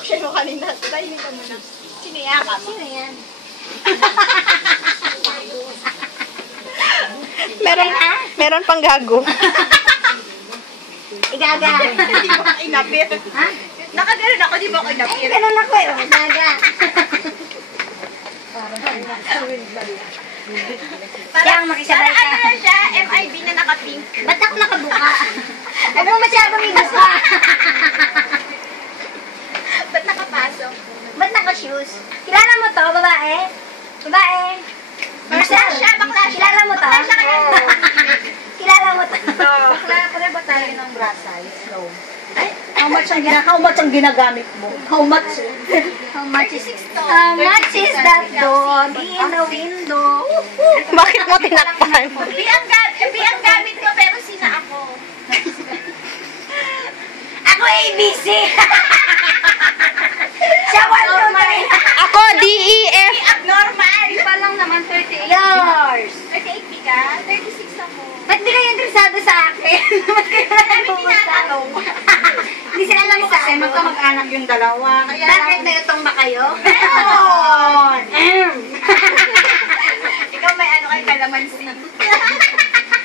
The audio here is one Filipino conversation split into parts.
reaction mo kanina. Tahimik ka muna. Sino yan? Sino yan? Meron pang gago. Igaga. Hindi mo ka inapit. Ha? Nakaganon ako, di ba ako Ay, inapit? ganun ako eh. Igaga. Kaya makisabay ka. Para ano na siya, MIB na naka-pink. Ba't ako nakabuka? Huwag mo masyadong ibuka. Ba't nakapasok? Ba't naka-shoes? Kilala mo to, babae? Babae? Bakla siya, bakla siya. Kilala mo to? Bakla siya kaya. Kilala mo to? Bakla, pare ba tayo ng bra size? No. How much ang ginagamit mo? How much? How much is 36 to. How much is that dog in the window? Bakit mo tinakpan? ang gamit ko, pero sina ako. Ako ABC! Siya 1, Ako, DEF. Abnormal! pa lang naman 38 years. 38 ka? 36 ako. Ba't di kayo interesado sa akin? Ba't kayo Kami tinatanong. Hindi sila lang sa Kasi magkamag-anak yung dalawa. Bakit nagutong ba kayo? Meron! Ikaw may ano kay kalamansi.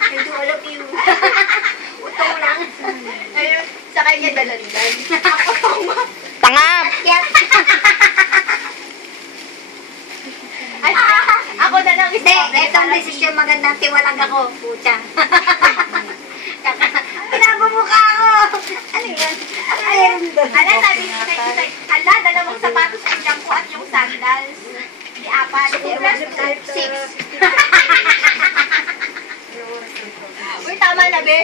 I do all of you. Utong lang. Ayun, sa kanya dalandan. Ako tama. Tangap. Yan. Ako na lang Hindi, itong desisyon magandang tiwalag ako. Pucha. Pinabumukha ako. Ano yan? Ayun doon. Ala, sabi ko ala, dalawang sapatos ang jump ko at yung sandals. Di apat. Six. Uy, tama na, be.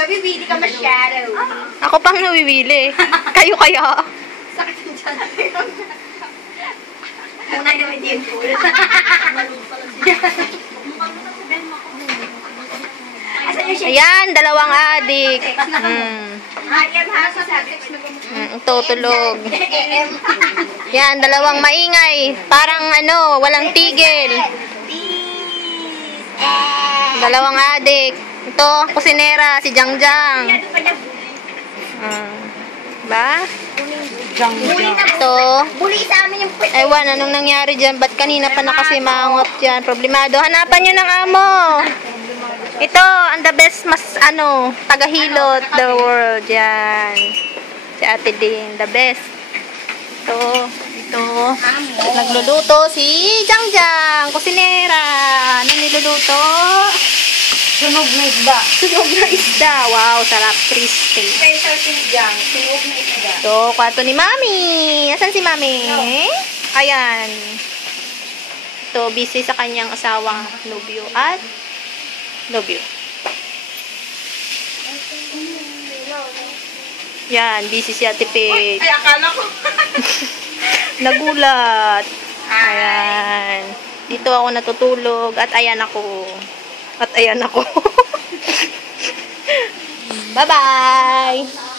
Nabibili ka masyado. Ako pang nawiwili. Kayo kaya. Sakit yung dyan. Una naman yun. Asan yung shade? Ayan, dalawang adik. I am happy, sabi ko. Tutulog. Yan, dalawang maingay. Parang ano, walang tigil. Dalawang adik. Ito, kusinera, si Jangjang. Ba? Ito. Buli sa amin yung puwet. Ewan, anong nangyari dyan? Ba't kanina pa nakasimangot dyan? Problemado. Hanapan nyo ng amo. Ito, ang the best, mas ano, tagahilot the world. Yan. Si Ate Din, the best. Ito. Nagluluto si Jangjang, kusinera. Ano niluluto? Sunog na isda. Sunog na isda. Wow, sarap. Crispy. Special sinigang. Sunog na isda. Ito, kwarto ni Mami. Asan si Mami? Ayan. Ito, busy sa kanyang asawang nobyo at nobyo. Yan, busy si Ate Peg. Ay, akala ko. Nagulat. Ayan. Dito ako natutulog at ayan ako. At ayan ako. Bye-bye!